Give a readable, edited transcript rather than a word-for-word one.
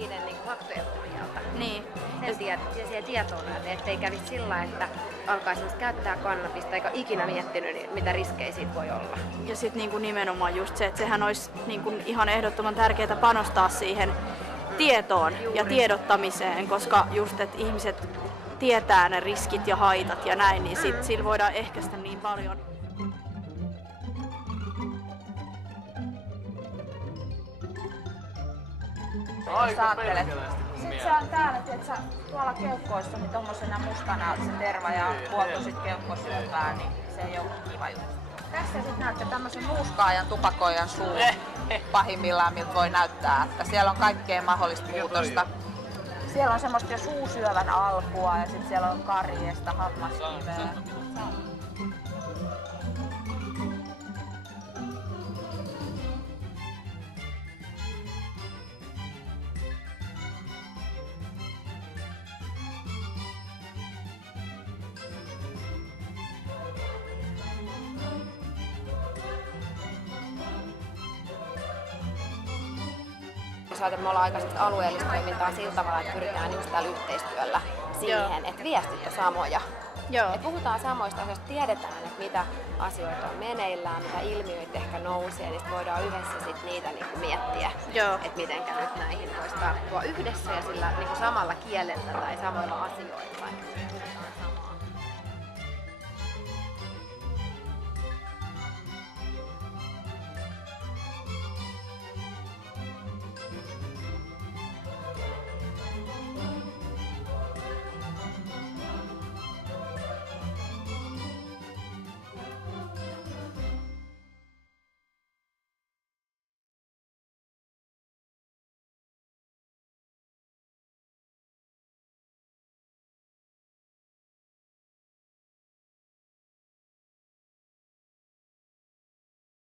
niiden niin faktojen pohjalta. Niin. Sen tietoon, ettei kävisi sillä, että alkaisi käyttää kannabista eikä ikinä miettinyt, mitä riskejä siitä voi olla. Ja sitten niinku nimenomaan just se, että sehän olisi niinku ihan ehdottoman tärkeää panostaa siihen tietoon ja tiedottamiseen, koska just, että ihmiset tietää ne riskit ja haitat ja näin, niin sillä voidaan ehkäistä niin paljon. Sitten se on täällä, tiiätsä, tuolla keuhkoissa, niin tommosena mustana se terva ja puolto sit keuhkosyöpää, niin se ei ole kiva juttu. Tässä sitten näyttää tämmöisen nuuskaajan tupakoijan suu pahimmillaan, miltä voi näyttää, että siellä on kaikkea mahdollista muutosta. Siellä on semmoista jo suusyövän alkua ja sitten siellä on kariesta, hammaskiveä. Me ollaan aikaisesti alueellista toimintaa sillä tavalla, että pyritään just tällä yhteistyöllä siihen, että viestit on samoja. Että puhutaan samoista asioista, tiedetään, että mitä asioita on meneillään, mitä ilmiöitä ehkä nousee, niin voidaan yhdessä sit niitä niinku miettiä, että miten nyt näihin voisi tarttua yhdessä ja sillä niinku samalla kielellä tai samoilla asioilla.